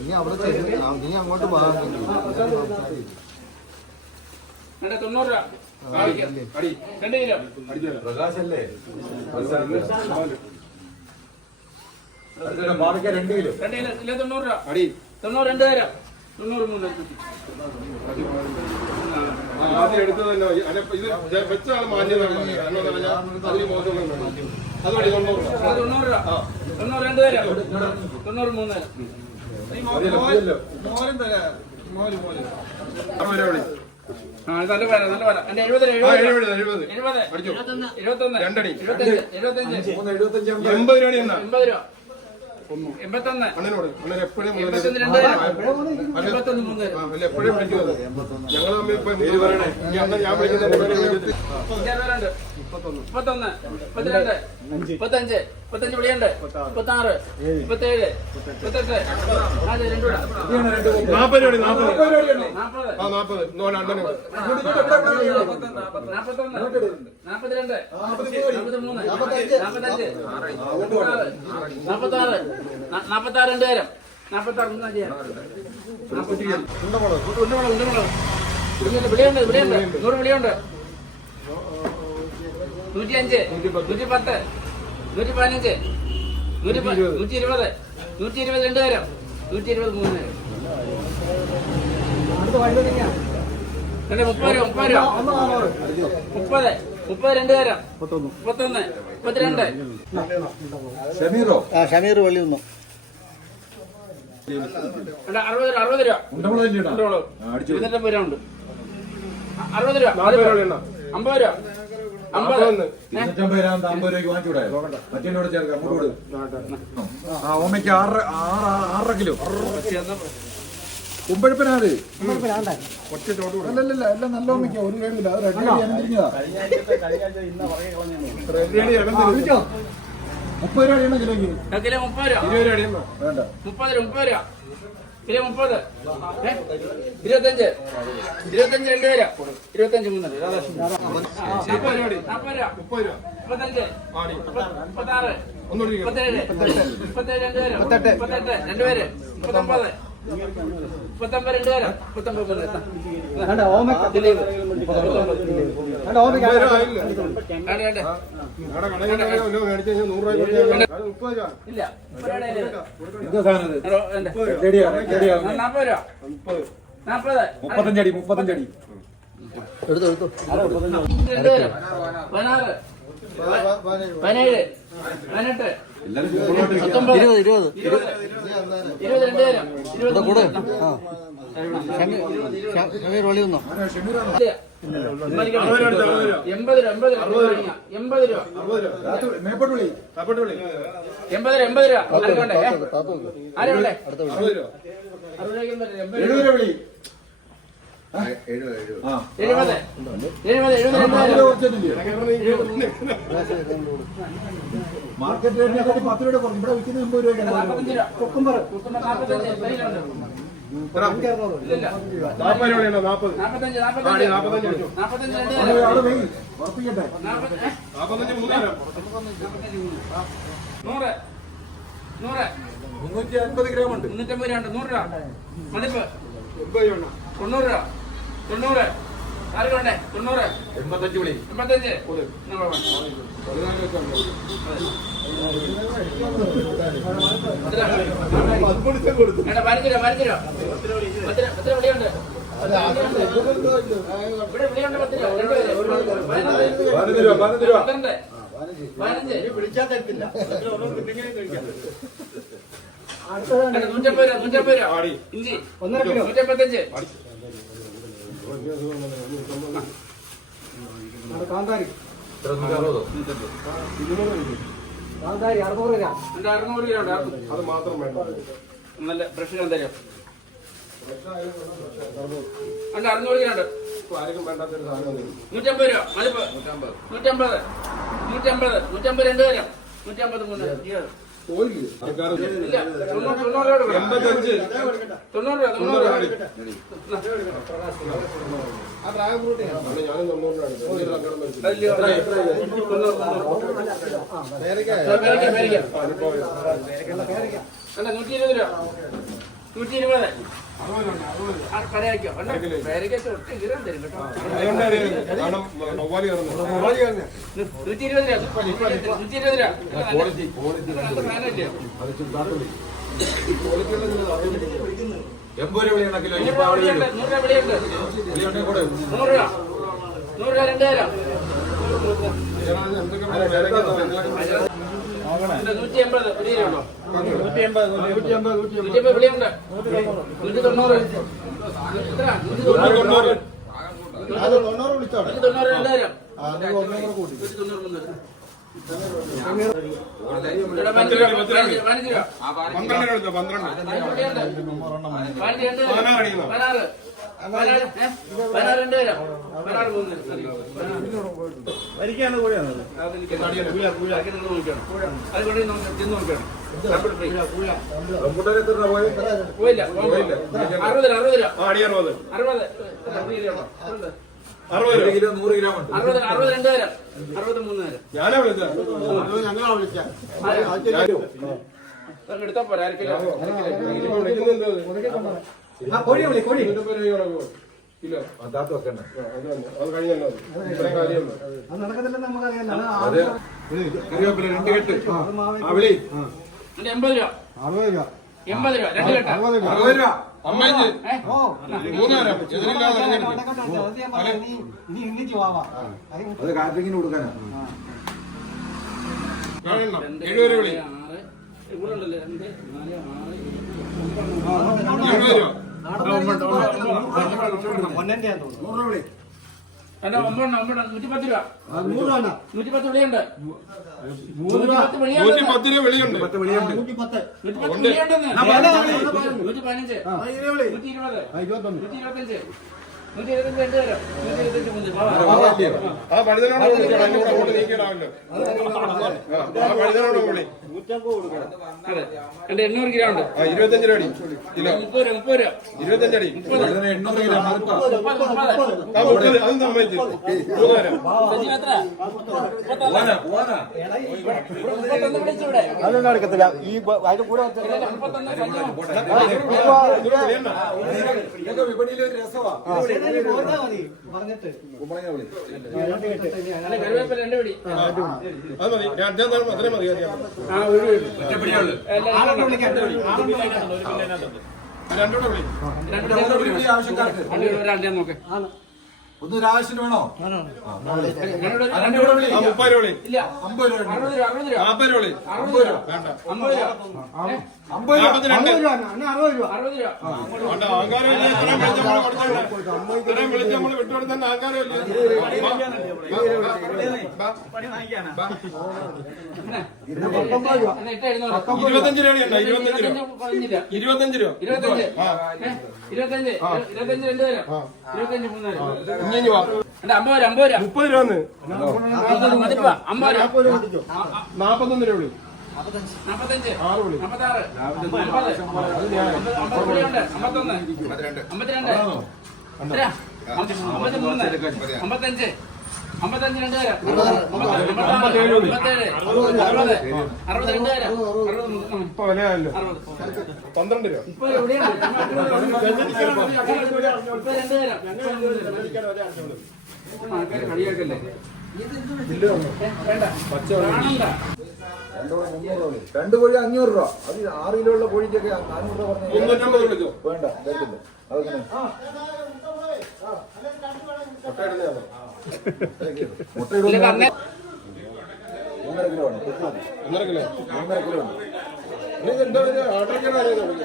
നീ അവിടെ നീ അങ്ങോട്ട് പോകാൻ തൊണ്ണൂറ് രൂപ. പ്രകാശല്ലേ? പാവയ്ക്ക രണ്ട് കിലോ രണ്ട് കിലോ കിലോ തൊണ്ണൂറ് രൂപ. അടി. തൊണ്ണൂറ് രണ്ട് പേരാ തൊണ്ണൂറ് മൂന്ന് ആ, ആദ്യം എടുത്തത് തന്നെ മതി. ഇത് വെച്ച ആൾ മാന്യത വേണം. കാരണം എന്ന് പറഞ്ഞാൽ അതിന് മോശമൊന്നും അത് വഴി തൊണ്ണൂറ് രൂപ. തൊണ്ണൂറ് രൂപ. തൊണ്ണൂറ് രണ്ട് പേരാ തൊണ്ണൂറ് മൂന്ന് മതിയല്ലോ. അറുപത് രൂപ. ആ നല്ല പേര നല്ല പേര എന്റെ എഴുപത് എഴുപത് എഴുപത്, എഴുപത്. അടിച്ചോ. ഇരുപത്തൊന്ന് രണ്ടടി. എഴുപത്തഞ്ച് എഴുപത്തഞ്ച്. എൺപത് രൂപ എൺപത് രൂപ. എൺപത്തൊന്ന്. അണ്ണനോട് അണ്ണൻ എപ്പോഴും എപ്പോഴും വിളിക്കുന്നത്. ഞങ്ങൾ തമ്മിൽ ഞാൻ വിളിക്കുന്ന മുപ്പത്തൊന്ന് മുപ്പത്തിരണ്ട് മുപ്പത്തഞ്ച് മുപ്പത്തഞ്ച് വിളിയുണ്ട് മുപ്പത്താറ് മുപ്പത്തേഴ് മുപ്പത്തെട്ട് നാൽപ്പത് നാൽപ്പത്തൊന്ന് നാൽപ്പത്തിരണ്ട് നാൽപ്പത്തിമൂന്ന് നാൽപ്പത്തഞ്ച് നാൽപ്പത്താറ് നാൽപ്പത്താറ് രണ്ട് പേരം നാൽപ്പത്താറ് മൂന്ന് അഞ്ച് നാൽപ്പത്തി ഉണ്ടമുളക് ഉണ്ടമുളക് ഉണ്ടമുളക് വിളിയുണ്ട് വിളിയുണ്ട് നൂറ് വിളിയുണ്ട് നൂറ്റി അഞ്ച് നൂറ്റി പത്ത് നൂറ്റി പതിനഞ്ച് നൂറ്റി നൂറ്റി ഇരുപത് നൂറ്റി ഇരുപത് രണ്ട് പേരം നൂറ്റി ഇരുപത് മൂന്ന് പേരം മുപ്പത് രൂപ മുപ്പത് രൂപ മുപ്പത് മുപ്പത് രണ്ട് പേരം മുപ്പത്തൊന്ന് മുപ്പത്തിരണ്ട്. ഷമീറോ? ആ ഷമീർ വെള്ളി ഒന്നു അറുപത് രൂപ. അറുപത് രൂപ. രൂപ ഉണ്ട്? അറുപത് രൂപ. അമ്പത് രൂപ. ഓമയ്ക്ക് ആറ് ആറ് ആറര കിലോ. കുമ്പഴപ്പനാത്. അല്ലല്ല എല്ലാം നല്ല ഓമയ്ക്ക ഒരു കേടില്ല അത് റെഡി തിരിച്ചു. മുപ്പത് രൂപ കിലോയ്ക്ക്? കിലോ മുപ്പത് രൂപ. ഇരുപത് രൂപ വേണ്ട. മുപ്പത് രൂപ മുപ്പത് രൂപ. കിലോ മുപ്പത്? ഇരുപത്തഞ്ച്. ഇരുപത്തഞ്ച് രണ്ട് പേരാ ഇരുപത്തഞ്ച് മൂന്ന്. നാൽപ്പത് രൂപ നാൽപ്പത് രൂപ മുപ്പത് രൂപ. മുപ്പത്തഞ്ച്. മുപ്പത്താറ്. മുപ്പത്തേഴ്. മുപ്പത്തേഴ്. രണ്ട് പേര് മുപ്പത്തെട്ട്. രണ്ട് പേര് മുപ്പത്തൊമ്പത്. മുപ്പത്തൊമ്പത് രണ്ട് മുപ്പത്തൊമ്പത്. ദിലീപ്. മുപ്പത്തഞ്ചടി മുപ്പത്തഞ്ചടി എടുത്തു എടുത്തു. പതിനാറ്. പതിനേഴ്. പതിനെട്ട്. ഇരുപത് ഇരുപത് ഇരുപത്. കൂടെ? ആ. ഷമീർ ഒന്നു ഇല്ല. എൺപത് രൂപ എൺപത് രൂപ. എൺപത് രൂപ. വിളി. വിളി. എൺപത് രൂപ. ആരുണ്ടേ അറുപത് രൂപ. എൺപത് രൂപ. എഴുപത് വിളി. എഴുപത് മാർക്കറ്റ് റേറ്റിനെക്കാട്ടി പത്ത് രൂപ കുറഞ്ഞു ഇവിടെ വിൽക്കുന്ന എൺപത് രൂപ. കുക്കുംബർ ഉറപ്പിക്കട്ടെ. നൂറ്. നൂറ്. മുന്നൂറ്റി അൻപത് ഗ്രാം ഉണ്ട്. മുന്നൂറ്റമ്പത് രൂപ ഉണ്ട് നൂറ് രൂപ. മതിപ്പ് എൺപത് രൂപ തൊണ്ണൂറ് രൂപ. തൊണ്ണൂറ്. ആർക്കുണ്ടേ തൊണ്ണൂറ്. എൺപത്തഞ്ച് വിളി. എൺപത്തഞ്ച്. പതിനാല് വെച്ചാണ് പതിനഞ്ച് അല്ല, നൂറ്റമ്പത് രൂപ നൂറ്റമ്പത് രൂപ ഇഞ്ചി നൂറ്റമ്പത്തഞ്ച് എത്ര നൂറ്റി രണ്ട് അറുന്നൂറ് രൂപ ഉണ്ട്. അത് മാത്രം വേണ്ട. നല്ല ഫ്രഷ് തരും രണ്ട് അറുന്നൂറ് രൂപ ഉണ്ട്. ആർക്കും വേണ്ടാത്തൊരു സാധനം നൂറ്റമ്പത് രൂപ. മതിപ്പ്. നൂറ്റമ്പത്. നൂറ്റമ്പത്. നൂറ്റമ്പത്. നൂറ്റമ്പത് തരം തരാം. നൂറ്റമ്പത് മൂന്ന് എൺപത്തഞ്ച് തൊണ്ണൂറ് രൂപ തൊണ്ണൂറ് രൂപ നൂറ്റി ഇരുപത് രൂപ നൂറ്റി ഇരുപത് നൂറ്റി ഇരുപത് രൂപ നൂറ്റി രൂപ? എൺപത് രൂപ നൂറ് രൂപ നൂറ് രൂപ വിളിയുണ്ട്. വിളിയുണ്ടെങ്കിൽ കൂടെ നൂറ് രൂപ നൂറ് രൂപ രണ്ട് തരാം ഞാൻ എന്തൊക്കെ പറഞ്ഞു, നൂറ്റി എൺപത് ഒരു കിലോ തൊണ്ണൂറ് എടുത്തോ, പന്ത്രണ്ട് പതിനഞ്ച് വിളിയുണ്ട്. പതിനഞ്ച് രണ്ട് തരാം. പതിനാറ് നമുക്ക് നോക്കണം. എത്ര രൂപ പോയില്ല. അറുപത് രൂപ രൂപ അടി കിലോ നൂറ് ഗ്രാം ഉണ്ട് അറുപത് അറുപത് രണ്ട് തരാം. അറുപത് മൂന്ന് തരാം. ഞാനാ വിളിച്ചത് അതൊക്കെ എടുത്താ പോരാ അരക്കിലോ ഇനിയിപ്പോ വിളിക്കുന്നുണ്ട് ഇരുപത് രൂപയോടെ പോകും. കിലോ ആ, താത്ത വെക്കണ്ട. ആ, അത് തന്നെ. അത് കഴിഞ്ഞല്ലോ. ഇത്രയും അത് കറിവേപ്പില രണ്ട് കെട്ട്. ആ വിളി എന്നിട്ട് എൺപത് രൂപ. എൺപത് രൂപ രണ്ട് കേട്ടോ. അറുപത് രൂപ. അമ്മയ്ക്ക് ഏ? മൂന്നുതരം എതിരില്ലാതെ തിരഞ്ഞെടുത്തു അത് കാറ്ററിങ്ങിന് കൊടുക്കാനാ. ഞാനെണ്ണം എഴുപത് രൂപ വിളി. ആറ്. ഇവിടെ ഉണ്ടല്ലോ രണ്ട് നാല് ആറ് എഴുപത് രൂപ നൂറ് രൂപ വിളി അല്ല ഒമ്പതെണ്ണം ഒമ്പതെണ്ണം നൂറ്റിപ്പത്ത് രൂപ നൂറ്റിപ്പത്ത് വിളിയുണ്ട് നൂറ്റിപ്പത്ത് നൂറ്റി രൂപ വിളിയുണ്ട് നൂറ്റിപ്പത്ത് വിളിയുണ്ടെന്ന് നൂറ്റി പതിനഞ്ച് നൂറ്റി ഇരുപത്. നൂറ്റി ഇരുപത്തഞ്ച് ആ പഴുതനോടെ വിളിക്കണം എന്റെ കൂടെ അങ്ങോട്ട് നീക്കിയിടാമല്ലോ ആ പഴുതനോടെ അതെ രണ്ട് എണ്ണൂറ് കിലോ ഉണ്ട് ആ ഇരുപത്തഞ്ച് രൂപ കിലോ മുപ്പത് രൂപ മുപ്പത് രൂപ ഇരുപത്തഞ്ച് അടി എണ്ണൂറ് മുപ്പത് ആ മുപ്പത് അതും സമ്മതിച്ചു വിളിച്ചൂടെ നടക്കത്തില്ല ഈ അതിന്റെ കൂടെ വിപണിയിൽ ഒരു രസമാ വിളി രണ്ടൂടെ വിളി രണ്ട് നൂറ് പിടി. വിളി. ആവശ്യക്കാർക്ക്. രണ്ടേ നോക്ക്. ഒന്ന് ഒരു ആവശ്യത്തിന് വേണോ മുപ്പത് രൂപ ഇല്ല. അമ്പത് രൂപ. ഉണ്ട്. രൂപ അറുപത് രൂപ. നാൽപ്പത് രൂപ. വിളി അറുപത് രൂപ. അമ്പത്? അമ്പത് അറുപത് രൂപ. വേണ്ട ആൾക്കാരും വിളിച്ച് നമ്മൾ വിട്ടുകൊടുത്തന്നെ ആൾക്കാരും ഇരുപത്തഞ്ച് രൂപ. ഉണ്ടോ ഇരുപത്തഞ്ച് രൂപ. ഇരുപത്തഞ്ച് രൂപ. ഇരുപത്തഞ്ച്? ഇരുപത്തഞ്ച്. ഇരുപത്തഞ്ച് രണ്ട് തരാം ഇരുപത്തഞ്ച് മൂന്ന് തരാം വാ രണ്ട് അമ്പത് രൂപ അമ്പത് രൂപ. മുപ്പത് രൂപ അമ്പത് രൂപ. നാപ്പത്തൊന്ന് രൂപ വിളി. നാപ്പത്തഞ്ച്. ആറ് വിളി. കൂടിയുണ്ട് അമ്പത്തൊന്ന്. അമ്പത്തിരണ്ട്. എത്ര? അമ്പത്തഞ്ച് അമ്പത്തഞ്ച് രണ്ട് തരാം അമ്പത്താറ് അമ്പത്തേഴ് വിളി. അമ്പത്തേഴ് അറുപത് അറുപത് രണ്ട് തരാം അറുപത് മൂന്ന് ഉം. ഇപ്പൊ വിലയായല്ലോ അറുപത് പന്ത്രണ്ട് രൂപ ഇപ്പൊ എവിടെയാണ് ഇപ്പൊ രണ്ട് തരാം ആൾക്കാര് കളിയാക്കല്ലേ രണ്ട് കോഴി അഞ്ഞൂറ് രൂപ അത് ആറ് കിലോ ഉള്ള. കോഴിക്കൊക്കെ നാനൂറ് രൂപ പറഞ്ഞു വേണ്ട തരത്തില്ല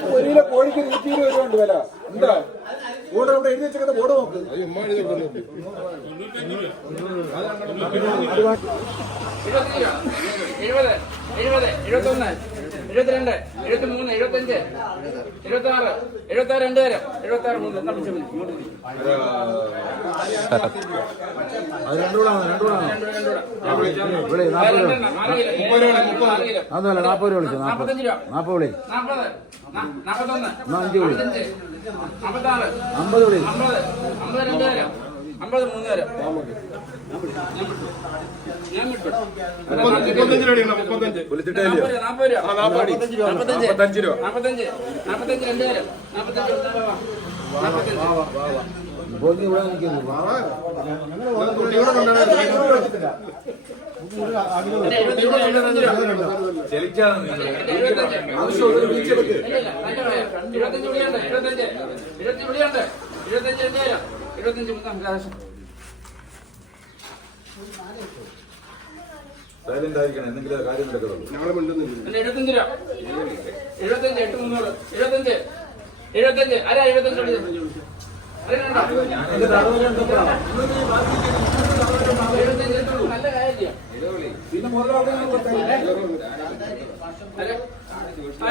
ഒരു കിലോ കോഴിക്ക് നൂറ്റി ഇരുപത് രൂപ ഉണ്ട് വില എന്താ ബോർഡ് അവിടെ എഴുതി വെച്ചേക്കുന്ന ബോർഡ് നോക്ക് എഴുപത് എഴുപത് എഴുപത്തൊന്ന് എഴുപത്തിരണ്ട് എഴുപത്തി മൂന്ന്. എഴുപത്തഞ്ച് എഴുപത്തി ആറ് എഴുപത്തി ആറ് രണ്ട് തരം എഴുപത്തി ആറ് മൂന്ന് തമ്മിൽ ചുമന്ന് ഇങ്ങോട്ട് തിരി. അത് രണ്ടുകൂടാണ് രണ്ടുകൂടാണ് ഇവിടെ ആ, രൂപ വിളിച്ചു നാൽപ്പത് നാൽപ്പത്തഞ്ച് വിളി. അഞ്ച് അമ്പത് വിളി. അമ്പത് അമ്പത് രണ്ട് തരം അമ്പത് മൂന്ന് തരം ചെലിക്കാതെ നിങ്ങൾ ഇരുപത്തഞ്ച് വിളിയുണ്ട് ഇരുപത്തഞ്ച് ഇരുപത്തി വിളിയുണ്ട് ഇരുപത്തഞ്ച് രണ്ട് ഇരുപത്തഞ്ച് മുത്താം കാശം സൈലന്റ് ആയിരിക്കണം എന്തെങ്കിലും കാര്യം മിണ്ടുന്നില്ല. പിന്നെ എഴുപത്തഞ്ച് രൂപ എഴുപത്തഞ്ച് എട്ട് മുന്നൂറ് എഴുപത്തഞ്ച് എഴുപത്തഞ്ച് ആരാ എഴുപത്തഞ്ച് എഴുപത്.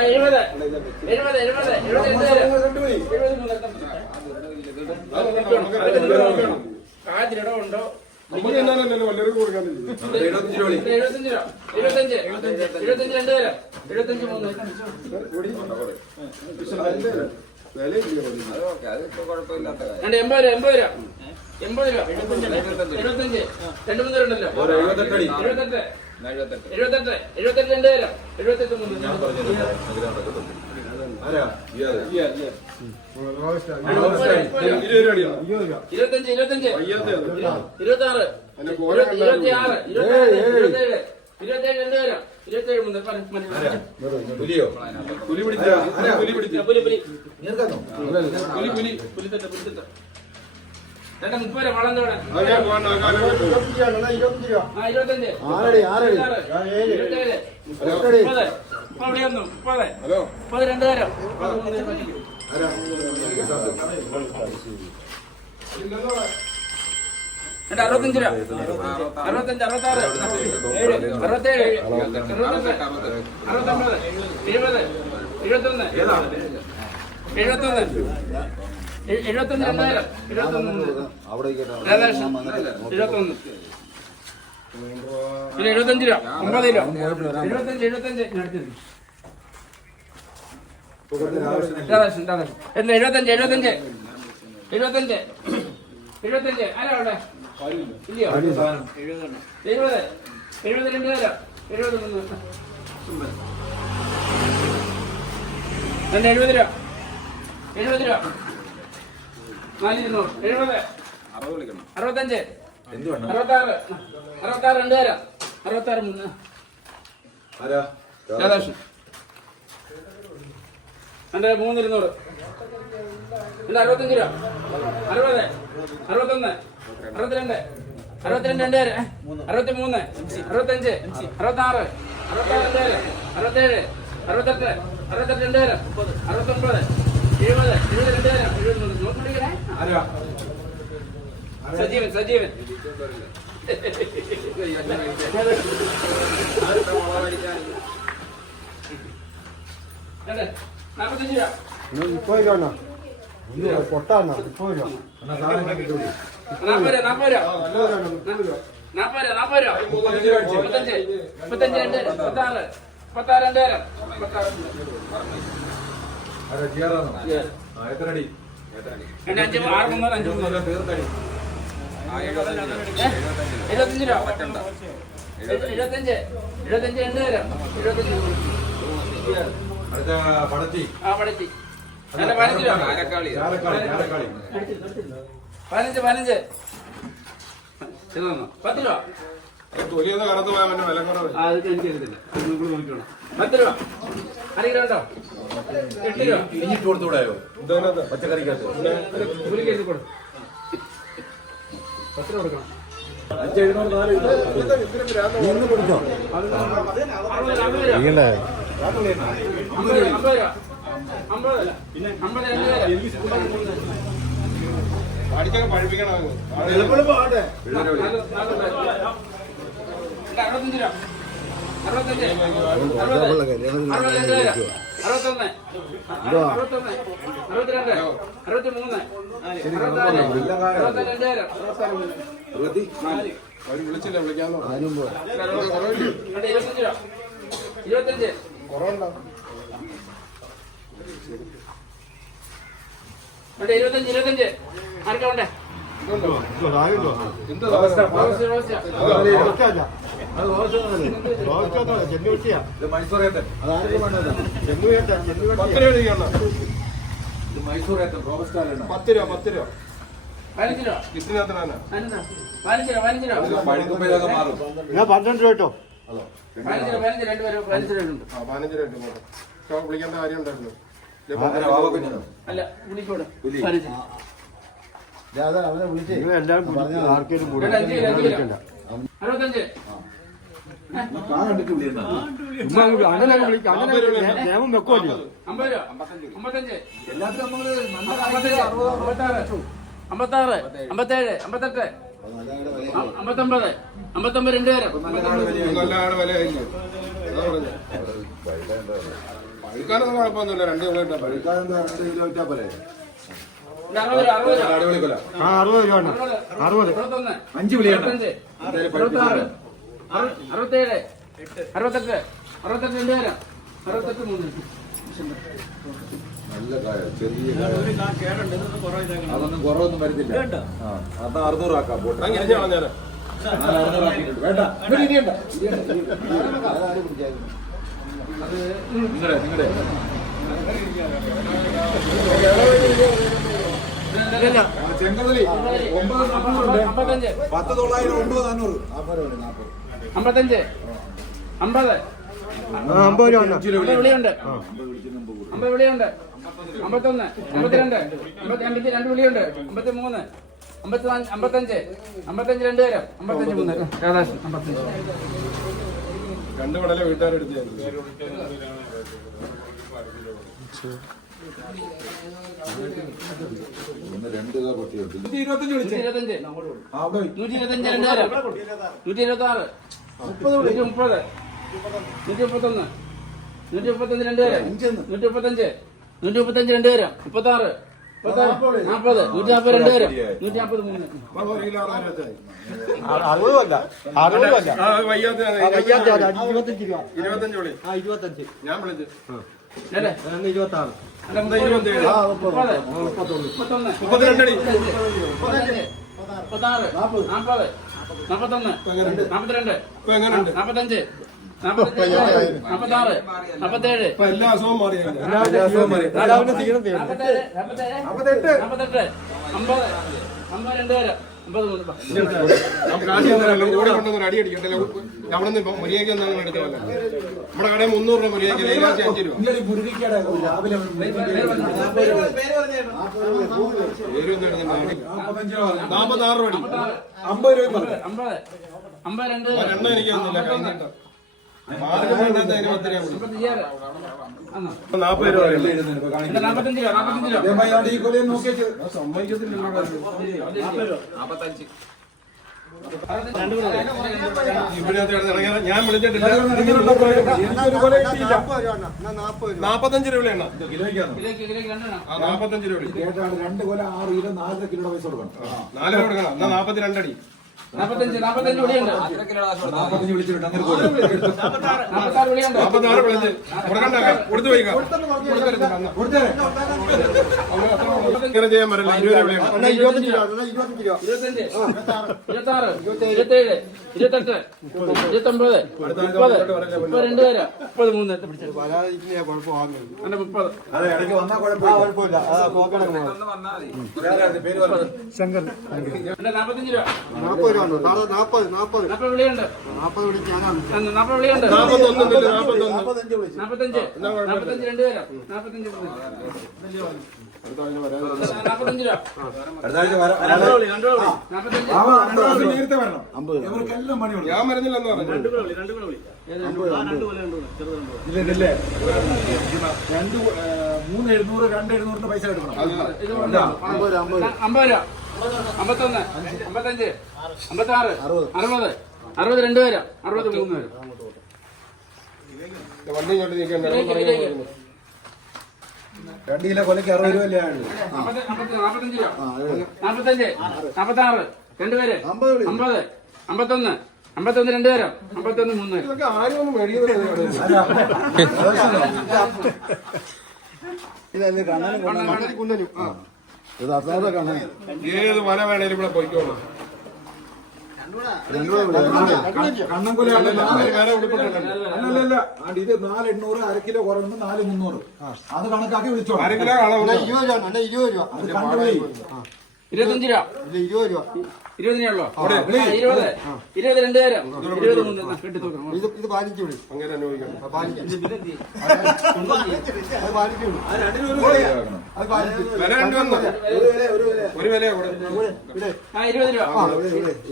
എഴുപത് എഴുപത് എഴുപത് രണ്ട് എഴുപത്തഞ്ച് മൂന്ന്. വിലയില്ല രണ്ട് എൺപത് രൂപ എൺപത് രൂപ. എൺപത് രൂപ. എഴുപത്തഞ്ച്. രണ്ട് മൂന്ന് അടി. എഴുപത്തെട്ട്. എഴുപത്തെട്ട്. എഴുപത്തെട്ട്. രണ്ട് തരം എഴുപത്തെട്ട് മൂന്ന്. ഇരുപത്തഞ്ച് ഇരുപത്തഞ്ച് ഇരുപത്തി ആറ് ഇരുപത്തി ആറ് ഇരുപത്തി ഇരുപത്തേഴ് ഇരുപത്തേഴ് രണ്ട് തരം ഇരുപത്തേഴ് മനസ്സിലായി പുലിയോ പുലി പിടിച്ച പുലി പിടിച്ച പുലി പുലി നീർക്കാന്നോ പുലി പുലി പുലിത്തട്ട പുലിത്തട്ട രണ്ട് മുപ്പത് രൂപ വളം തോടെ ഇരുപത്തഞ്ച് ഇരുപത്തേഴ് മുപ്പത്. ഹലോ. മുപ്പത് രണ്ട് തരം. ആരാ? രണ്ട് അറുപത്തഞ്ച് രൂപ അറുപത്തഞ്ച് അറുപത്താറ്. ഏഴ് അറുപത്തേഴ്. അറുപത്തെട്ട് അറുപത്തൊമ്പത് എഴുപത് എഴുപത്തൊന്ന്. എഴുപത്തൊന്ന് എഴുപത്തൊന്ന്. രണ്ടായിരം. എഴുപത്തൊന്ന് എഴുപത്തൊന്ന് പിന്നെ എഴുപത്തഞ്ച് രൂപ ഒമ്പത് രൂപ എഴുപത്തഞ്ച് എഴുപത്തഞ്ച് എടുത്തിരുന്നു. എന്താ എഴുപത്തഞ്ച് എഴുപത്തഞ്ച്? എഴുപത്തഞ്ച്. എഴുപത്തഞ്ച്. ആരാ അവിടെ? ഇല്ലയോ? എഴുപത്. എഴുപത് രണ്ട് തരാം എഴുപത് മൂന്ന്. രണ്ട് എഴുപത് രൂപ? എഴുപത് രൂപ. നാലിരുന്നൂറ്. എഴുപത്. അറുപത്തഞ്ച്. എന്ത് വേണം? അറുപത്താറ്. അറുപത്താറ് രണ്ട് തരാം അറുപത്താറ് മൂന്ന്. ആരാ? രാധാകൃഷ്ണൻ. രണ്ട് മൂന്ന് ഇരുന്നൂറ്. രണ്ട് അറുപത്തഞ്ച് രൂപ. അറുപത്. അറുപത്തൊന്ന്. അറുപത്തിരണ്ട്. അറുപത്തിരണ്ട് രണ്ട് പേര് അറുപത്തി മൂന്ന് അറുപത്തഞ്ച്. അറുപത്താറ്. അറുപത്താറ് രണ്ട് അറുപത്തേഴ്. അറുപത്തെട്ട്. അറുപത്തെട്ട് രണ്ട് അറുപത്തൊമ്പത്. എഴുപത് എഴുപത് രണ്ട് പേര് എഴുപത് മൂന്ന് നോക്കിക്കണേ ആരാ? സജീവൻ സജീവൻ. നാൽപ്പത്തഞ്ച് രൂപ. ഇപ്പൊ കാണാ പൊട്ടാണോ ഇപ്പൊ നാൽപ്പത് രൂപ നാൽപ്പത് രൂപ. നാൽപ്പത് രൂപ നാൽപ്പത് രൂപ. മുപ്പത്തഞ്ച് മുപ്പത്തഞ്ച് രണ്ട് മുപ്പത്താറ്. മുപ്പത്താറ് രണ്ട് തരം. മുപ്പത്താറ് ആരാ ജിയാറാണോ ആ എത്ര അടി? അഞ്ച് ആറ് മുന്നൂറ് അഞ്ച് മുന്നൂറ് തീർത്തടി. എഴുപത്തഞ്ച് രൂപ എഴുപത്തഞ്ച് എഴുപത്തഞ്ച്. രണ്ട് തരം? എഴുപത്തഞ്ച് അടുത്ത പടത്തി ആ പടത്തി രണ്ട് പതിനഞ്ച് രൂപ ചാരക്കാളി ചാരക്കാളി പതിനഞ്ച് പതിനഞ്ച്. പത്ത് രൂപ തൊലിയെന്ന് കറത്ത് പോയാൽ പിന്നെ വില കുറവ്. ആ അത് എനിക്ക് അറിയത്തില്ല അത് നിങ്ങൾ നോക്കിക്കോണം പത്ത് രൂപ ആരെങ്കിലും ഉണ്ടോ? എട്ട് രൂപ ഇനിയിട്ട് കൊടുത്തുകൂടായോ ഇതന്നെ പച്ചക്കറിക്കകത്ത്. കൊടുക്കും. രൂപ കൊടുക്കണം അടിച്ചൊക്കെ പഠിപ്പിക്കണം അറുപത്തഞ്ച് അറുപത്തഞ്ച് അറുപത്തൊന്ന്. അറുപത്തൊന്ന്. അറുപത്തിരണ്ട്. അറുപത്തിമൂന്ന്. അറുപത്തിനാല്. അറുപത്തി രണ്ട് പേര്. വിളിച്ചില്ല. രണ്ട് ഇരുപത്തഞ്ച്. രൂപ ഇരുപത്തഞ്ച് ഇരുപത്തഞ്ച് ഇരുപത്തഞ്ച്. ആർക്കാ വേണ്ടേ? എന്ത് മൈസൂർ ഏത്തൻ. റോബസ്റ്റാലാണ് പത്ത് രൂപ പത്ത് രൂപ ഞാൻ പന്ത്രണ്ട് രൂപ കേട്ടോ വിളിക്കേണ്ട കാര്യം ഉണ്ടായിരുന്നു. അവനെ വിളിച്ചേ. എല്ലാവരും ആർക്കേലും കൂടെ കിലോ അറുപത്തഞ്ച് കാ കണ്ടിട്ട് വിളിയണ്ട അങ്ങനെ വിളിക്കാം അങ്ങനെ നിയമം വെക്കുമല്ലോ എല്ലാത്തിനും നമ്മൾ അമ്പത്താറ്. അമ്പത്തേഴ്. അമ്പത്തെട്ട്. അമ്പത്തൊമ്പത്. അമ്പത്തൊമ്പത് രണ്ട് പേര്. പഴുക്കാനൊന്നും കുഴപ്പമൊന്നുമില്ല. രണ്ട് കിലോ രണ്ട് കിലോ ഇട്ടാ പോരെ? അറുപത് രൂപ. അറുപത് അഞ്ച് വിളിയാണ് അറുപത്തേഴ്. അറുപത്തെട്ട്. അറുപത്തെട്ട് രണ്ട് പേര് അറുപത്തെട്ട് മൂന്ന്. നല്ല കായ. ചെറിയ അതൊന്നും കുറവൊന്നും വരുന്നില്ല അതാ അറുന്നൂറ് ആക്കാം പോട്ടെ ഞാൻ ഇരിഞ്ഞു കളഞ്ഞേരാ ഞാൻ അറുന്നൂറ് ആക്കിയിട്ടുണ്ട് വേണ്ട. ഇവിടെ ഇരിയണ്ട ഇരിയണ്ട, നിങ്ങളുടെ നിങ്ങളുടെ ചെങ്കതലി. ഒമ്പത് അമ്പത്തഞ്ച്. പത്ത് തൊള്ളായിരം ഒമ്പത് നാനൂറ് നാൽപ്പത് അമ്പത് ആ അമ്പത് രൂപ ഉണ്ട്. അമ്പത് വിളിയുണ്ട്. അമ്പത് വിളിയുണ്ട്. അമ്പത്തൊന്ന് അമ്പത്തിരണ്ട് അമ്പത്തി രണ്ട് വിളിയുണ്ട്. അമ്പത്തി മൂന്ന് അമ്പത്തി അമ്പത്തഞ്ച്. അമ്പത്തഞ്ച് രണ്ട് പേരും. അമ്പത്തഞ്ച് മൂന്ന്. രാധാകൃഷ്ണൻ അമ്പത്തഞ്ച്. രണ്ട് കടല വീട്ടുകാരെടുത്ത് നൂറ്റി ഇരുപത്തഞ്ച് വിളിച്ചേ. ഇരുപത്തഞ്ച് ആ അവിടെ പോയി. നൂറ്റി ഇരുപത്തഞ്ച് രണ്ട് പേരും നൂറ്റി ഇരുപത്തി ആറ് നൂറ്റി മുപ്പത് നൂറ്റി മുപ്പത്തൊന്ന് നൂറ്റി മുപ്പത്തഞ്ച് രണ്ട് പേര്. നൂറ്റി മുപ്പത്തഞ്ച് നൂറ്റി മുപ്പത്തഞ്ച് രണ്ട് പേര്. മുപ്പത്തി ആറ് മുപ്പത്താറ് നാൽപ്പത് നൂറ്റി നാൽപ്പത് രണ്ട് പേര്. നൂറ്റി നാൽപ്പത് മൂന്ന്. അപ്പൊ ഒരു കിലോ അറുപതല്ല അറുപതല്ല ആ വയ്യാത്ത ഇരുപത്തഞ്ച് രൂപ ഇരുപത്തഞ്ച് വിളി. ആ ഇരുപത്തഞ്ച്. ഞാൻ വിളിച്ചു. ഇരുപത്തി ആറ് മുപ്പത്തിരണ്ടടി മുപ്പത്താറ്. നാൽപ്പത് നാൽപ്പത്തൊന്ന് നാൽപ്പത്തിരണ്ട് നാൽപ്പത്തഞ്ച് നാൽപ്പത്താറ് നാൽപ്പത്തേഴ് ഇപ്പൊ എല്ലാ അസുഖവും നാൽപ്പത്തേഴ് നാൽപ്പത്തേഴ് നാൽപ്പത്തെട്ട് അമ്പത്. അമ്പത് രണ്ട് ബാ. നമുക്ക് ആദ്യം തരാമല്ലോ ഓടി കൊണ്ടൊന്ന് അടി അടിക്കട്ടെ അവിടെ നിന്ന് ഇപ്പൊ മുരിയേക്ക് ഒന്നും എടുക്കാമല്ലോ നമ്മുടെ കടയിൽ മുന്നൂറ് രൂപ മര്യാദയ്ക്ക് ലൈലാച്ചി അഞ്ച് രൂപ. നാപ്പത്താറ് രൂപ അടി. അമ്പത് രൂപ പറഞ്ഞു. അമ്പത്. രണ്ട്. രണ്ടും എനിക്ക് തന്നില്ല. കഴിഞ്ഞിട്ട്. മാർഗം പത്ത് രൂപ നാപ്പത് രൂപ. രൂപ നാൽപ്പത്തഞ്ച് രൂപ. ഈ കൊലയും. ഇവിടെ ഞാൻ വിളിച്ചിട്ടില്ല. നാപ്പത്തഞ്ച് രൂപയാണ് നാപ്പത്തഞ്ച് രൂപ രണ്ട് കൊല ആറ് കിലോ നാലര കിലോ പൈസ കൊടുക്കണം. നാല് രൂപ കൊടുക്കണം. എന്നാ നാപ്പത്തിരണ്ടടി വിളിയുണ്ട്. വിളിച്ചിട്ടുണ്ട് അങ്ങനെ വിളിയുണ്ട്. നാപ്പത്താറ് വിളിച്ച്. കൊടുത്തു ചെയ്യാൻ പറ്റില്ല. ഇരുപത് രൂപയാണ് ഇരുപത്തഞ്ച് ഇരുപത്തഞ്ച് ഇരുപത്താറ്. ഇരുപത്തേഴ് ഇരുപത്തെട്ട് ഇരുപത്തൊമ്പത് മുപ്പത്. മുപ്പത് രണ്ട് പേര്. മുപ്പത് മൂന്ന് പിടിച്ചു. എന്റെ മുപ്പത്. അതെ ഇടയ്ക്ക് കുഴപ്പമില്ല. ശങ്കർ. നാപ്പത്തഞ്ച് രൂപ. നാപ്പത് രൂപ. ഉണ്ട് നാളെ നാൽപ്പത് നാൽപ്പത് നാൽപ്പത് വിളിയുണ്ട്. നാൽപ്പത് വിളിക്കാനാണ് അന്ന് നാൽപ്പത് വിളിയുണ്ട്. നാൽപ്പത്തഞ്ച് നാൽപ്പത്തഞ്ച് രണ്ട് പേര്. പണി ഞാൻ വരുന്നില്ലെന്ന് പറഞ്ഞു രണ്ട് മൂന്ന് എഴുന്നൂറ് രണ്ട് എഴുന്നൂറിന്റെ പൈസ എടുക്കണം. അമ്പത് രൂപ. അമ്പത്തൊന്ന് അമ്പത്തഞ്ച് അമ്പത്താറ് അറുപത്. അറുപത്. രണ്ട് പേരാ. അറുപത് മൂന്ന് പേര്. വണ്ടി ഇങ്ങോട്ട്. രണ്ട് കിലോ കൊലയ്ക്ക് അറുപത് രൂപ അല്ലേ ആയുള്ളൂ അമ്പത്, അമ്പത്തി- നാപ്പത്തഞ്ച് രൂപ. നാപ്പത്തഞ്ച് നാപ്പത്താറ് രണ്ടുപേര് അമ്പത് അമ്പത്തൊന്ന് അമ്പത്തൊന്ന് രണ്ടുപേരും അമ്പത്തൊന്ന് മൂന്ന് ഇതല്ലേ കണ്ണനും കണ്ണാടി കുണ്ടനും ആ. ഇത് അസാധ കണ്ണൻ ഏത് മല വേണേലും ഇവിടെ പോയിക്കോളൂ. അല്ലല്ല ഇത് നാല് എണ്ണൂറ് അര കിലോ കുറവുണ്ട് നാല് മുന്നൂറ്. അത് കണക്കാക്കി വിളിച്ചോ അര കിലോ ഇരുപത് രൂപ ഇരുപത്തഞ്ച് രൂപ. ഇല്ല ഇരുപത് രൂപ. ഇരുപതിനേ ഉള്ളോ? ഇരുപത്. ഇരുപത്. രണ്ടുപേരും ഇരുപത് മൂന്ന് കെട്ടി തൂക്കണം. ഇത് ഇത് അങ്ങനെ അനുഭവിക്കണം. ഒരു വില ഇരുപത് രൂപ.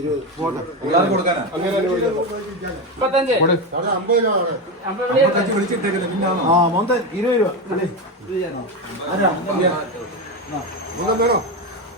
ഇരുപത്. മുപ്പത്തഞ്ച്. രൂപ ഇരുപത് വേണോ?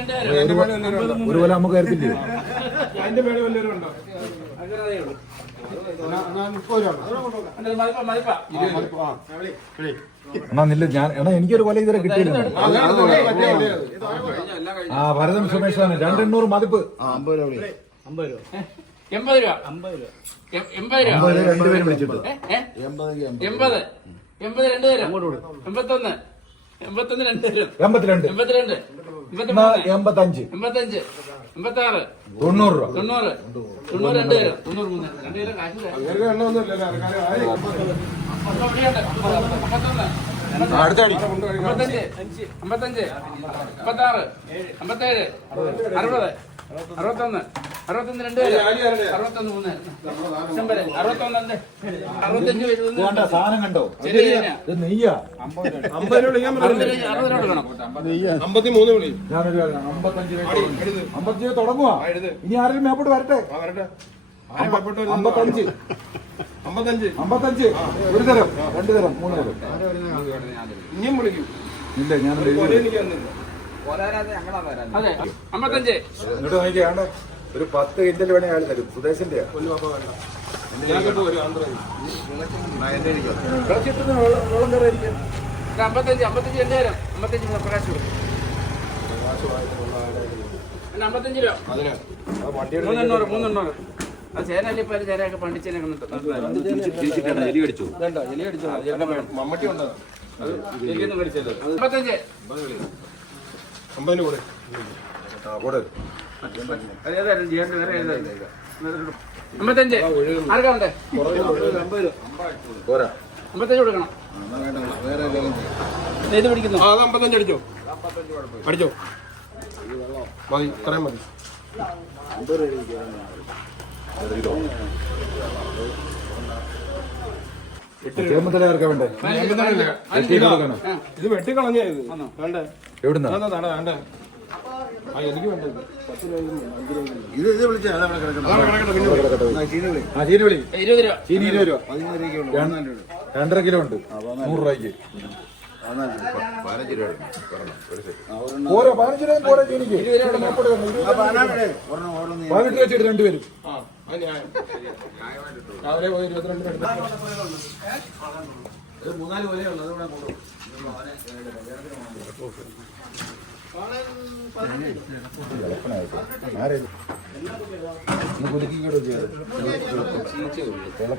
ഒരു കൊല്ലം നമുക്ക് കയറത്തില്ലേ അതിന്റെ പേര് വല്ലവരും ഉണ്ടോ? അങ്ങനെ അതേ. ഉള്ളൂ. മുപ്പത് രൂപ അല്ല, മതിപ്പാ മതിപ്പാ. ആ വിളി എന്നാ നില്ല ഞാൻ എടാ എനിക്കൊരു കൊല ഇതുവരെ വില, ആ ഭരതം സുമേഷാണ് രണ്ടെണ്ണൂറ് മതിപ്പ്. അമ്പത് രൂപ വിളി. അമ്പത് രൂപ. എൺപത് രൂപ. എൺപത് രൂപ. എൺപത് രൂപ. അമ്പത് രണ്ടുപേരും വിളിച്ചിട്ട്. എൺപത് എൺപത് രണ്ടുപേരും രണ്ട് എൺപത്തൊന്ന്. എൺപത്തൊന്ന് രണ്ട്. പേരും എൺപത്തിരണ്ട്. എൺപത്തിരണ്ട് എൺപത്തഞ്ച്. എൺപത്തഞ്ച്. എൺപത്താറ്. തൊണ്ണൂറ്. രൂപ തൊണ്ണൂറ്. തൊണ്ണൂറ് രണ്ട് പേരും. തൊണ്ണൂറ് മൂന്ന് രണ്ട് പേരും കാശില്ല അടുത്തടി. അമ്പത്തഞ്ച് അമ്പത്തഞ്ച് അമ്പത്താറ് അമ്പത്തേഴ് അറുപത് അറുപത്തൊന്ന് അറുപത്തൊന്ന് രണ്ട് അറുപത്തൊന്ന് മൂന്ന്. ഡിസംബർ അറുപത്തൊന്ന് അറുപത്തഞ്ച് കണ്ടോ സാധനം കണ്ടോ? നെയ്യാ. അമ്പത് രൂപ വിളിക്കാൻ അറുപത് പറ്റില്ല. രൂപ- അറുപത് രൂപ കൊടുക്കണം അമ്പത്തി മൂന്ന് വിളി. ഞാനൊരു അമ്പത്തഞ്ച് അമ്പത്തഞ്ച് രൂപ തുടങ്ങുവാ ഇനി ആരെങ്കിലും മേപ്പോട്ട് വരട്ടെ? ആ, വരട്ടെ. വരുന്നു. അമ്പത്തഞ്ച്. അമ്പത്തഞ്ച്. അമ്പത്തഞ്ച്. ഒരു തരം. രണ്ട് തരം. മൂന്ന് തരം. ഇനിയും വിളിക്കും. ഇല്ല ഞാൻ എന്നിട്ട് നോക്കിയാണ്ട് ഒരു പത്ത് കിൻഡൽ വേണേ ആൾ തരും. സുദേശന്റെ വെള്ളം കയറിയിരിക്കും. അമ്പത്തഞ്ച്. അമ്പത്തഞ്ച് എന്തായാലും അമ്പത്തഞ്ച് പ്രകാശം അമ്പത്തഞ്ച് രൂപ. അതിന് മൂന്നെണ്ണൂറ് മൂന്നെണ്ണൂറ്. മമ്മട്ടി ഉണ്ടോ? അമ്പതിന് കൂടെ. അമ്പത്തഞ്ച്. ആർക്കാ പോരാ. അമ്പത്തഞ്ച് കൊടുക്കണം. ഇത് പിടിക്കുന്നു. ആ അത് അമ്പത്തഞ്ച് അടിച്ചോ? അടിച്ചോ? മതി ഇത്രയും മതി. ഇത് ഇത് എവിടുന്നാ വേണ്ടേ രണ്ടര കിലോ ഉണ്ട് നൂറ് രൂപയ്ക്ക് പതിനഞ്ച് രൂപ പതിനെട്ട് വെച്ചിട്ട് രണ്ടുപേരും രാവിലെ പോയി ഇരുപത്തിരണ്ട് എടുത്ത് മൂന്നാൽ അതുകൂടെ ആരെയും ഒന്ന് കുലുക്കിക്കോട്ട് ചെയ്ത് ഇതെല്ലാം